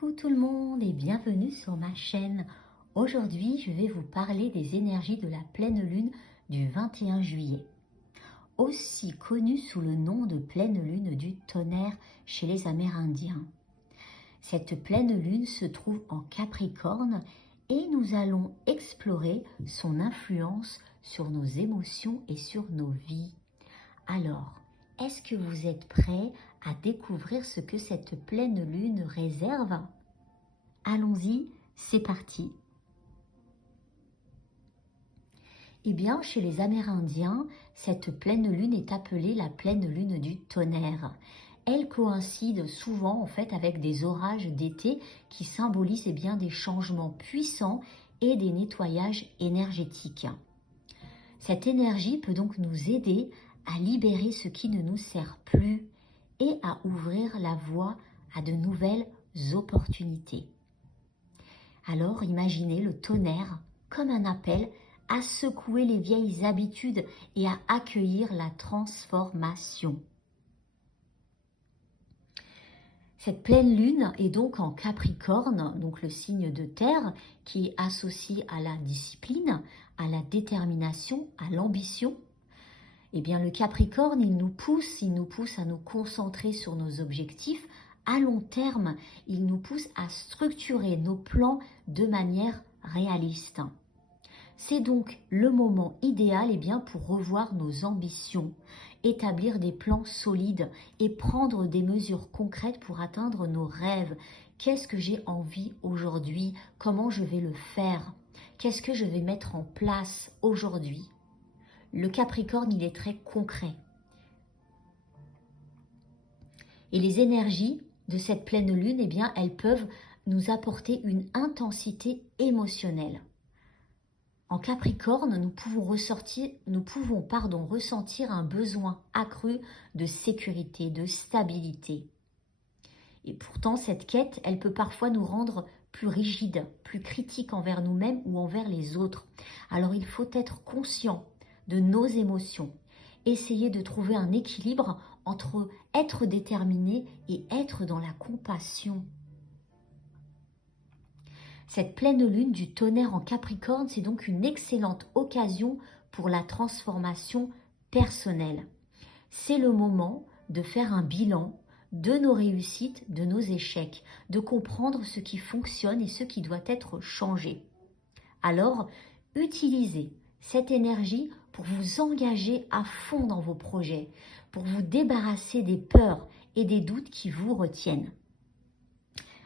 Coucou tout le monde et bienvenue sur ma chaîne. Aujourd'hui, je vais vous parler des énergies de la pleine lune du 21 juillet. Aussi connue sous le nom de pleine lune du tonnerre chez les Amérindiens. Cette pleine lune se trouve en Capricorne et nous allons explorer son influence sur nos émotions et sur nos vies. Alors, est-ce que vous êtes prêts à découvrir ce que cette pleine lune réserve? Allons-y, c'est parti. Eh bien, chez les Amérindiens, cette pleine lune est appelée la pleine lune du tonnerre. Elle coïncide souvent en fait avec des orages d'été qui symbolisent bien des changements puissants et des nettoyages énergétiques. Cette énergie peut donc nous aider à libérer ce qui ne nous sert plus et à ouvrir la voie à de nouvelles opportunités. Alors imaginez le tonnerre comme un appel à secouer les vieilles habitudes et à accueillir la transformation. Cette pleine lune est donc en Capricorne, donc le signe de terre qui est associé à la discipline, à la détermination, à l'ambition. Eh bien le Capricorne, il nous pousse à nous concentrer sur nos objectifs à long terme. Il nous pousse à structurer nos plans de manière réaliste. C'est donc le moment idéal pour revoir nos ambitions, établir des plans solides et prendre des mesures concrètes pour atteindre nos rêves. Qu'est-ce que j'ai envie aujourd'hui? Comment je vais le faire? Qu'est-ce que je vais mettre en place aujourd'hui? Le Capricorne, il est très concret. Et les énergies de cette pleine lune, elles peuvent nous apporter une intensité émotionnelle. En Capricorne, nous pouvons ressentir un besoin accru de sécurité, de stabilité. Et pourtant, cette quête, elle peut parfois nous rendre plus rigides, plus critiques envers nous-mêmes ou envers les autres. Alors, il faut être conscient de nos émotions. Essayer de trouver un équilibre entre être déterminé et être dans la compassion. Cette pleine lune du tonnerre en Capricorne, c'est donc une excellente occasion pour la transformation personnelle. C'est le moment de faire un bilan de nos réussites, de nos échecs, de comprendre ce qui fonctionne et ce qui doit être changé. Alors, utilisez cette énergie pour vous engager à fond dans vos projets, pour vous débarrasser des peurs et des doutes qui vous retiennent.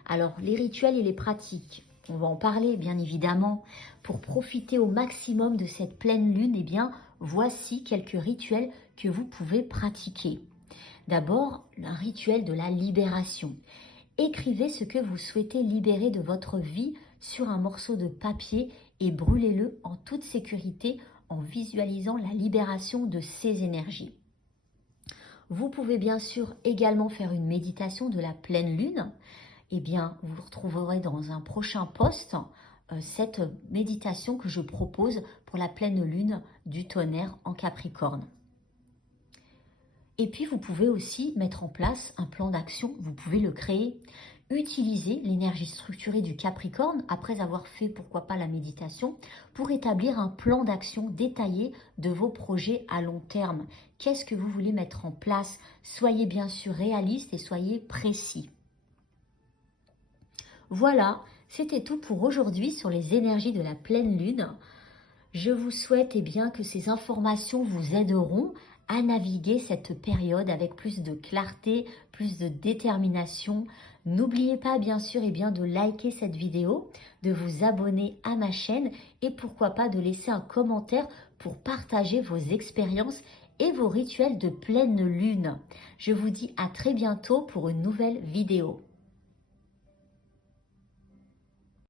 Alors, les rituels et les pratiques, on va en parler bien évidemment. Pour profiter au maximum de cette pleine lune, voici quelques rituels que vous pouvez pratiquer. D'abord, un rituel de la libération. Écrivez ce que vous souhaitez libérer de votre vie sur un morceau de papier et brûlez-le en toute sécurité en visualisant la libération de ces énergies. Vous pouvez bien sûr également faire une méditation de la pleine lune. Vous retrouverez dans un prochain post cette méditation que je propose pour la pleine lune du tonnerre en Capricorne. Et puis, vous pouvez aussi mettre en place un plan d'action, vous pouvez le créer. Utilisez l'énergie structurée du Capricorne, après avoir fait, pourquoi pas, la méditation, pour établir un plan d'action détaillé de vos projets à long terme. Qu'est-ce que vous voulez mettre en place? Soyez bien sûr réaliste et soyez précis. Voilà, c'était tout pour aujourd'hui sur les énergies de la pleine lune. Je vous souhaite que ces informations vous aideront à naviguer cette période avec plus de clarté, plus de détermination. N'oubliez pas bien sûr de liker cette vidéo, de vous abonner à ma chaîne et pourquoi pas de laisser un commentaire pour partager vos expériences et vos rituels de pleine lune. Je vous dis à très bientôt pour une nouvelle vidéo.